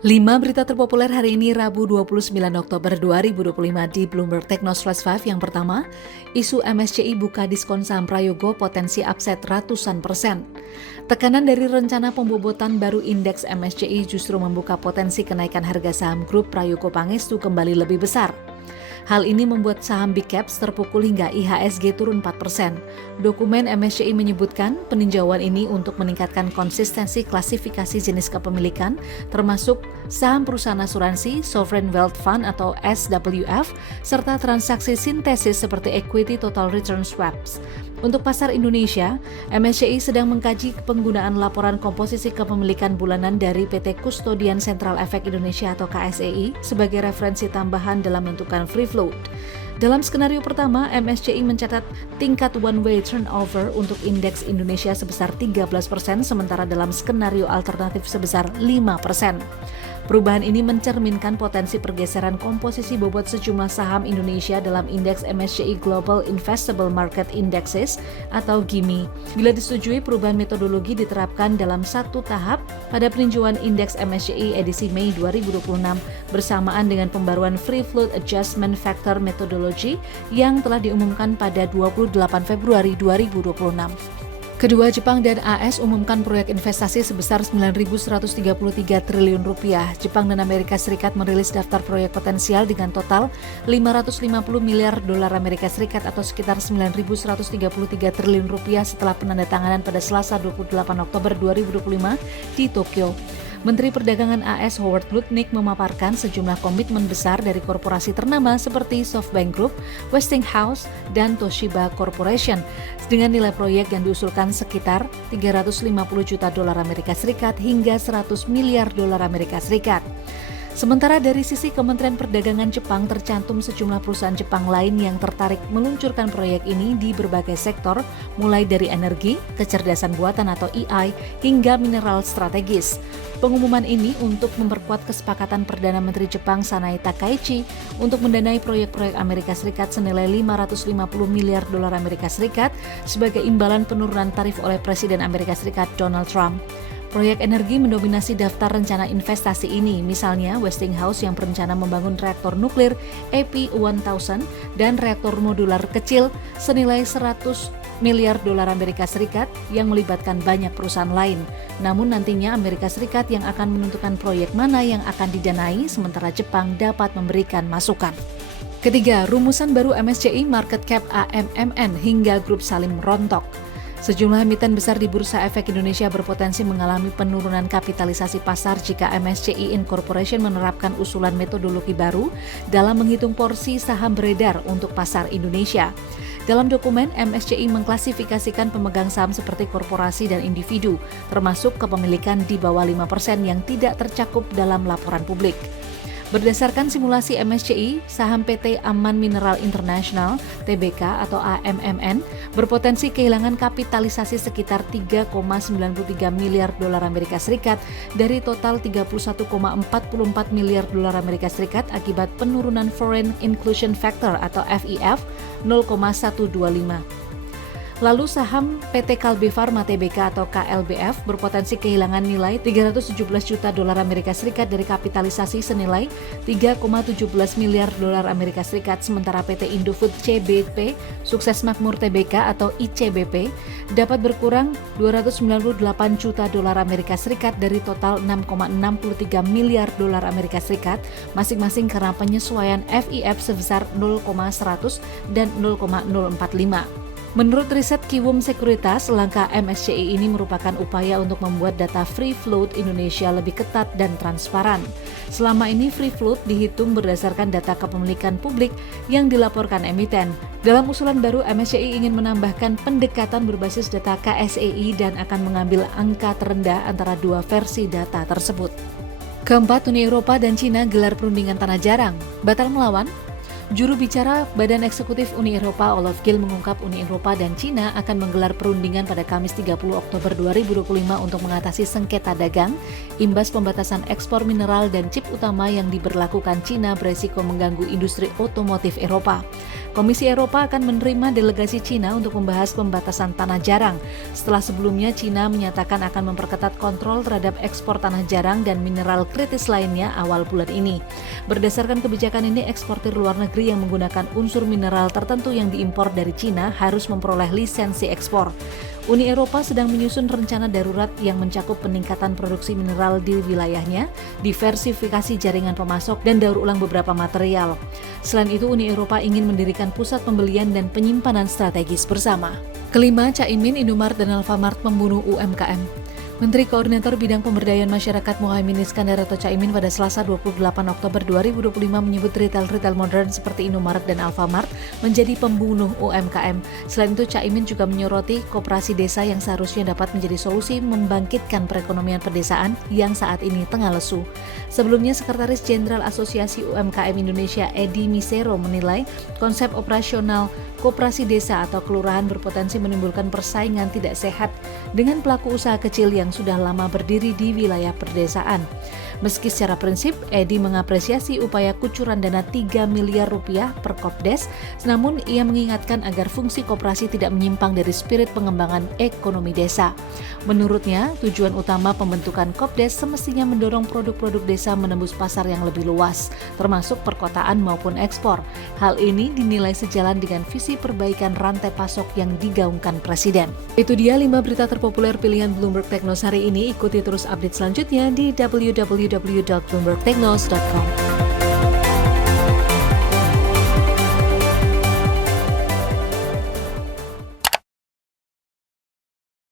5 berita terpopuler hari ini Rabu 29 Oktober 2025 di Bloomberg Technos Flash 5. Yang pertama, isu MSCI buka diskon saham Prayogo potensi upside ratusan persen. Tekanan dari rencana pembobotan baru indeks MSCI justru membuka potensi kenaikan harga saham grup Prayogo Pangestu kembali lebih besar. Hal ini membuat saham Big Caps terpukul hingga IHSG turun 4%. Dokumen MSCI menyebutkan peninjauan ini untuk meningkatkan konsistensi klasifikasi jenis kepemilikan, termasuk saham perusahaan asuransi, Sovereign Wealth Fund atau SWF, serta transaksi sintesis seperti Equity Total Return Swaps. Untuk pasar Indonesia, MSCI sedang mengkaji penggunaan laporan komposisi kepemilikan bulanan dari PT Kustodian Sentral Efek Indonesia atau KSEI sebagai referensi tambahan dalam menentukan free float. Dalam skenario pertama, MSCI mencatat tingkat one-way turnover untuk indeks Indonesia sebesar 13%, sementara dalam skenario alternatif sebesar 5%. Perubahan ini mencerminkan potensi pergeseran komposisi bobot sejumlah saham Indonesia dalam indeks MSCI Global Investable Market Indexes atau GIMI. Bila disetujui, perubahan metodologi diterapkan dalam satu tahap pada peninjauan indeks MSCI edisi Mei 2026 bersamaan dengan pembaruan Free Float Adjustment Factor Methodology yang telah diumumkan pada 28 Februari 2026. Kedua, Jepang dan AS umumkan proyek investasi sebesar 9.133 triliun rupiah. Jepang dan Amerika Serikat merilis daftar proyek potensial dengan total 550 miliar dolar Amerika Serikat atau sekitar 9.133 triliun rupiah setelah penandatanganan pada Selasa 28 Oktober 2025 di Tokyo. Menteri Perdagangan AS Howard Lutnick memaparkan sejumlah komitmen besar dari korporasi ternama seperti SoftBank Group, Westinghouse, dan Toshiba Corporation dengan nilai proyek yang diusulkan sekitar 350 juta dolar Amerika Serikat hingga 100 miliar dolar Amerika Serikat. Sementara dari sisi Kementerian Perdagangan Jepang tercantum sejumlah perusahaan Jepang lain yang tertarik meluncurkan proyek ini di berbagai sektor, mulai dari energi, kecerdasan buatan atau AI, hingga mineral strategis. Pengumuman ini untuk memperkuat kesepakatan Perdana Menteri Jepang Sanae Takaichi untuk mendanai proyek-proyek Amerika Serikat senilai 550 miliar dolar Amerika Serikat sebagai imbalan penurunan tarif oleh Presiden Amerika Serikat Donald Trump. Proyek energi mendominasi daftar rencana investasi ini, misalnya Westinghouse yang berencana membangun reaktor nuklir AP1000 dan reaktor modular kecil senilai 100 miliar dolar Amerika Serikat yang melibatkan banyak perusahaan lain. Namun nantinya Amerika Serikat yang akan menentukan proyek mana yang akan didanai, sementara Jepang dapat memberikan masukan. Ketiga, rumusan baru MSCI Market Cap AMMN hingga grup saling merontok. Sejumlah emiten besar di Bursa Efek Indonesia berpotensi mengalami penurunan kapitalisasi pasar jika MSCI Incorporation menerapkan usulan metodologi baru dalam menghitung porsi saham beredar untuk pasar Indonesia. Dalam dokumen, MSCI mengklasifikasikan pemegang saham seperti korporasi dan individu, termasuk kepemilikan di bawah 5% yang tidak tercakup dalam laporan publik. Berdasarkan simulasi MSCI, saham PT Aman Mineral International (TBK) atau AMMN berpotensi kehilangan kapitalisasi sekitar 3,93 miliar dolar Amerika Serikat dari total 31,44 miliar dolar Amerika Serikat akibat penurunan Foreign Inclusion Factor atau FIF 0,125. Lalu saham PT Kalbe Farma Tbk atau KLBF berpotensi kehilangan nilai 317 juta dolar Amerika Serikat dari kapitalisasi senilai 3,17 miliar dolar Amerika Serikat, sementara PT Indofood CBP Sukses Makmur Tbk atau ICBP dapat berkurang 298 juta dolar Amerika Serikat dari total 6,63 miliar dolar Amerika Serikat masing-masing karena penyesuaian FIF sebesar 0,100 dan 0,045. Menurut riset Kiwum Sekuritas, langkah MSCI ini merupakan upaya untuk membuat data free float Indonesia lebih ketat dan transparan. Selama ini free float dihitung berdasarkan data kepemilikan publik yang dilaporkan emiten. Dalam usulan baru, MSCI ingin menambahkan pendekatan berbasis data KSEI dan akan mengambil angka terendah antara dua versi data tersebut. Keempat, Uni Eropa dan Cina gelar perundingan tanah jarang. Batal melawan? Juru bicara Badan Eksekutif Uni Eropa Olof Gil mengungkap Uni Eropa dan Cina akan menggelar perundingan pada Kamis 30 Oktober 2025 untuk mengatasi sengketa dagang, imbas pembatasan ekspor mineral dan chip utama yang diberlakukan Cina beresiko mengganggu industri otomotif Eropa. Komisi Eropa akan menerima delegasi Cina untuk membahas pembatasan tanah jarang. Setelah sebelumnya Cina menyatakan akan memperketat kontrol terhadap ekspor tanah jarang dan mineral kritis lainnya awal bulan ini. Berdasarkan kebijakan ini, eksportir luar negeri yang menggunakan unsur mineral tertentu yang diimpor dari Cina harus memperoleh lisensi ekspor. Uni Eropa sedang menyusun rencana darurat yang mencakup peningkatan produksi mineral di wilayahnya, diversifikasi jaringan pemasok, dan daur ulang beberapa material. Selain itu, Uni Eropa ingin mendirikan pusat pembelian dan penyimpanan strategis bersama. Kelima, Caimin, Indomaret, dan Alfamart membunuh UMKM. Menteri Koordinator Bidang Pemberdayaan Masyarakat Muhaimin Iskandar atau Caimin pada Selasa 28 Oktober 2025 menyebut retail modern seperti Indomaret dan Alfamart menjadi pembunuh UMKM. Selain itu, Caimin juga menyoroti koperasi desa yang seharusnya dapat menjadi solusi membangkitkan perekonomian pedesaan yang saat ini tengah lesu. Sebelumnya, Sekretaris Jenderal Asosiasi UMKM Indonesia Edi Misero menilai konsep operasional koperasi desa atau kelurahan berpotensi menimbulkan persaingan tidak sehat dengan pelaku usaha kecil yang sudah lama berdiri di wilayah perdesaan. Meski secara prinsip, Edi mengapresiasi upaya kucuran dana 3 miliar rupiah per Kopdes, namun ia mengingatkan agar fungsi koperasi tidak menyimpang dari spirit pengembangan ekonomi desa. Menurutnya, tujuan utama pembentukan Kopdes semestinya mendorong produk-produk desa menembus pasar yang lebih luas, termasuk perkotaan maupun ekspor. Hal ini dinilai sejalan dengan visi perbaikan rantai pasok yang digaungkan Presiden. Itu dia 5 berita terpopuler pilihan Bloomberg Teknos hari ini. Ikuti terus update selanjutnya di www.bloombergteknos.com.